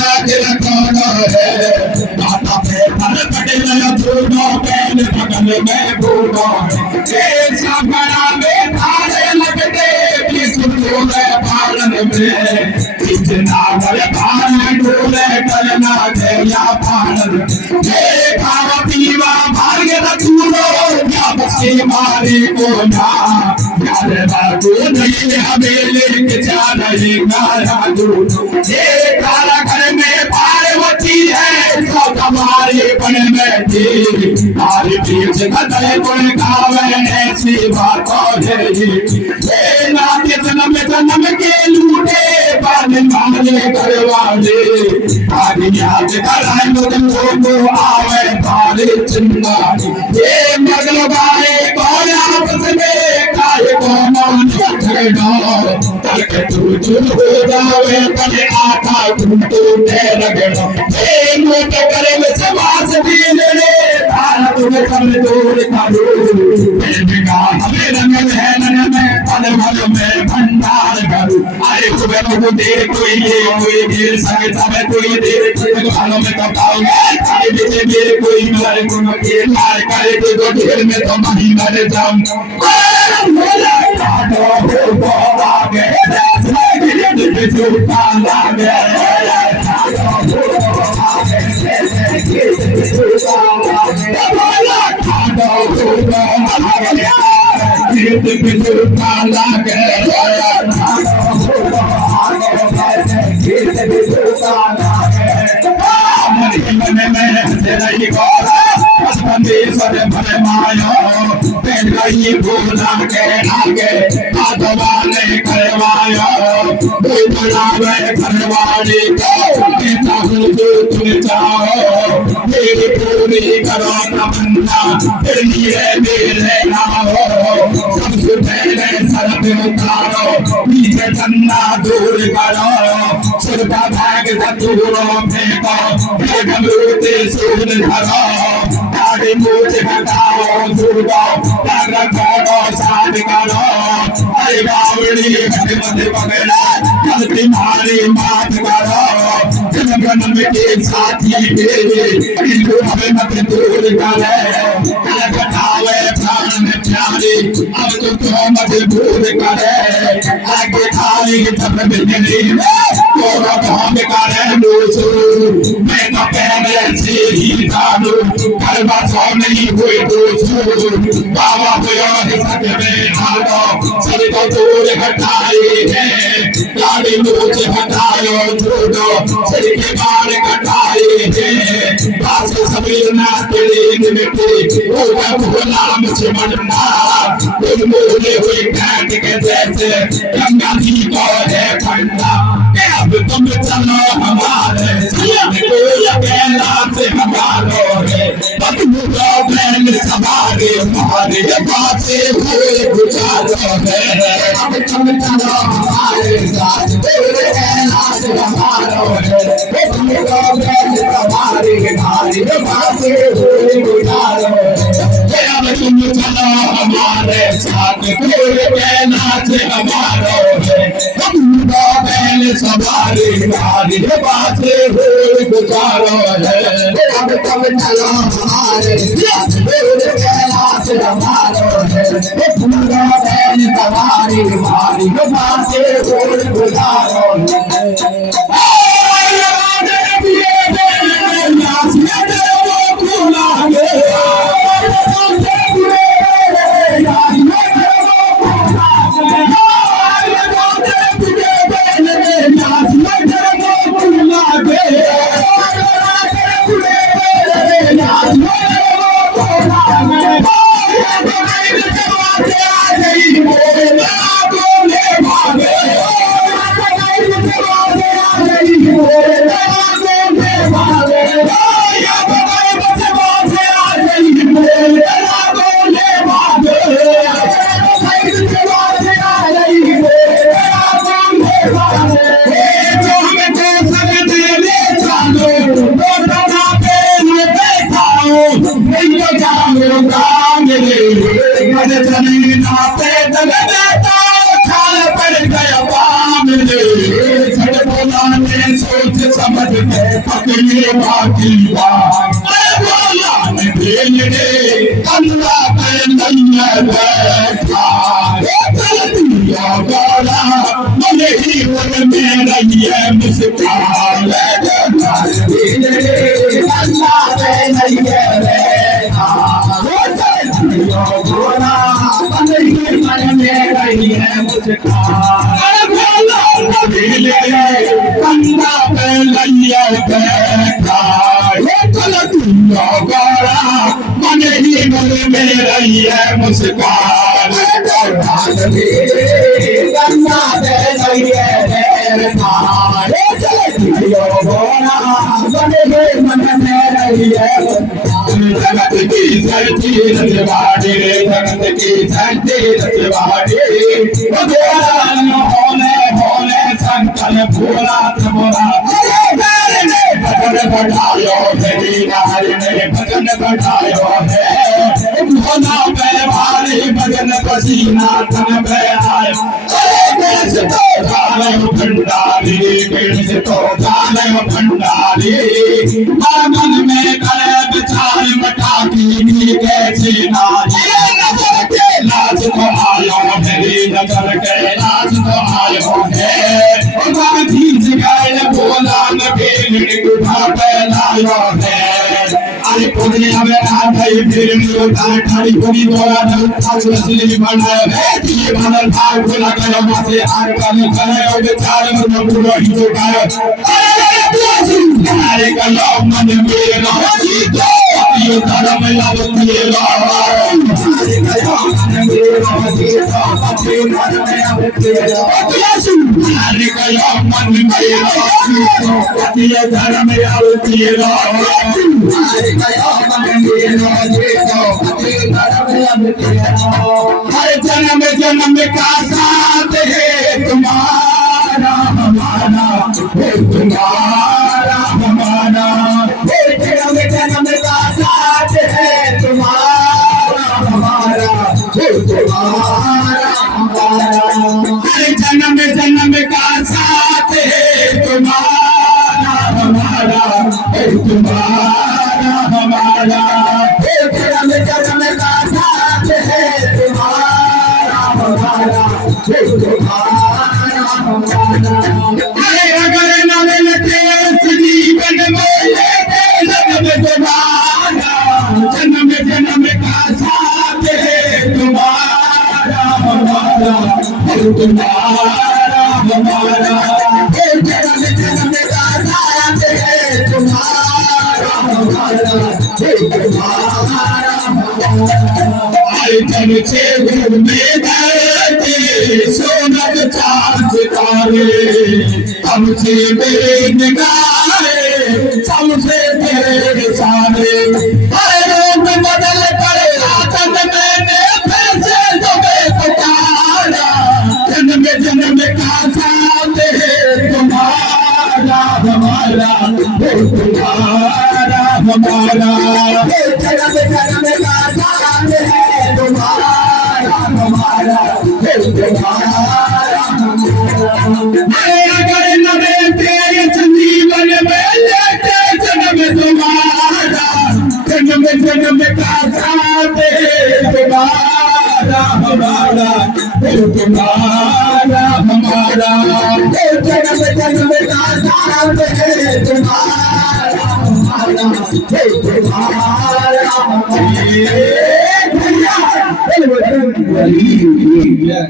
ना दिल कौन है माता पे पर पटेल बूढ़ो बैल बगल में बूढ़ो ये साबरा में थारे लगते डोले पालन में इतना बड़े भान डोले करना गया पालन ये खावा पीवा भाग्य रखूलो या बच्चे मारे को ना यार बाबू नहीं हमें लेके जाना ये गाया दो ये काला घर में पार्वती है सब हमारे बन में थी हमारे पीछे कदे कोई खावे ऐसी बात है ये नाते जन्म के लूटे बाल मारे करवाले आगे याद कराए मुझको आवे बाले चिंगारी ये मगलवाए कौन आपस में काहे को मान झगड़ा तक तू हो जावे तने आटा टूटे लगना ये मोट करे में समाज भी ले तारा तुम्हें सब दूर करो बेबिका हमें रंग है नन में पल भर में भंडार करूं अरे सुबह को देर कोई देर संगीता में कोई देर कोई भालों में तो पाऊंगा अरे बीचे मेरे कोई मेरे को न ये मार करे तो ढेर में तो नहीं मर जाऊं बोला काटो हो बागे दिल जो काला गया भूला के आगे आदवाने करवाया घरवाली को तुम चाहो मेरी पूरी करो तमन्ना फिर मेरे ना हो सबसे पहले सर पे उतारो पीछे चन्ना दूर करो सिर का भाग दूरों फेंको गमरूते सूर धरो दाढ़ी मूछ हटाओ दुर्गा करो साथ करो अरे बावड़ी मत पकड़ा गलती मारी माफ करो जन्म के साथी इनको हमें मत दूर करे कटावे प्राण प्यारे अब तो मजबूर करे आगे खाली तब बिजली तोरा भाग करे दोस्त मैं तो पहले से ही जानू करवा सो नहीं हुई दोस्त बाबा प्यार सके में हाथों सभी को दूर हटाए हैं गाड़ी मुझे हटाओ छोड़ो सभी के बार कटाए हैं बात सभी ना तेरे मिट्टी ओका भोला मुझे मरना तुम मोले हुए काट के जैसे गंगा जी को है ठंडा अब तुम चलो हमारे कोई अकेला से हमारो है तुम बैल सवारी हमारे बातें हुए गुजारो है अब तुम चलो हमारे साथ तेरे अकेला से हमारो है तुम बैल सवारी हमारी बातें हुए गुजारो है अब तुम चलो हमारे साथ तेरे अकेला से हमारो है तुम बैल सवारी हमारी बातें हुए गुजारो है अब तुम चलो हमारे साथ तेरे अकेला से हमारो है तुम बैल सवारी हमारी बातें हुए गुजारो है पकड़े बाकी भेजने अल्लाह पे नहीं बैठा गौरा मने ही मन में नहीं है मुस्कान अल्लाह पे नहीं है बैठा गौरा मने ही मन में नहीं है मुस्कान कंधा पे लइया बैठा गौरा मन ही मन में रही है मुस्कान कंधा पे लइया बैठा गौरा मन ही मन में रही है जगत की धरती रजवाड़ी जगत की धरती रजवाड़ी संकल भोला तुम्हारा भजन बढ़ायो है भजन बढ़ायो है भोला पे भारी भजन पसीना तन पे आए गणेश तो गाने भंडारी गणेश तो गाने भंडारी मन में करे विचार मटा की कैसी नारी नजर के लाज तो आयो है नजर के लाज तो आयो है बोला न गुफा फैलायो है अरे पुनिया में आ गई फिर ठाड़ी पुनी बोला असली बना है ये बनल भाग बोला कलम से आर कल करे और चार में बुरो ही तो गाय अरे कलम मन मेरा ये धर्म लाभ तेरा अरे कलम मन मेरा अरे कलम मन मेरा ये धर्म लाभ तेरा हर जन्म जन्म का साथ है तुम्हारा हमारा तुम्हारा हमारा जन्म जन्म का साथ है तुम्हारा हमारा तुम्हारा हमारा हर जन्म जन्म का साथ है तुम्हारा हमारा तुम्हारा हमारा जन्म जन्म का साथ है तुम्हारा हमारा तुम्हारा हमारा अरे अगर न मिलते जीवन में जन्म तुम्हारा जन्म जन्म का साथ है तुम्हारा हमारा तुम्हारा हमारा जन्म जन्म का साथ है तुम्हारा हमारा आइटन से घर में बैठे सोनक चांद सितारे हमसे मेरे निगाहे सबसे तेरे सारे हर रोग बदल कर आदत मैंने फिर से तुम्हें पुकारा जन्म जन्म का साथ है तुम्हारा हमारा तुम्हारा हमारा जन्म जन्म का साथ है तुम्हारा हमारा तुम्हारा अगर न मिलते जीवन में लेते जन्म तुम्हारा जन्म जन्म का साथ है तुम्हारा हमारा तुम्हारा हमारा जन्म जन्म का साथ है तुम्हारा हमारा तुम्हारा भैया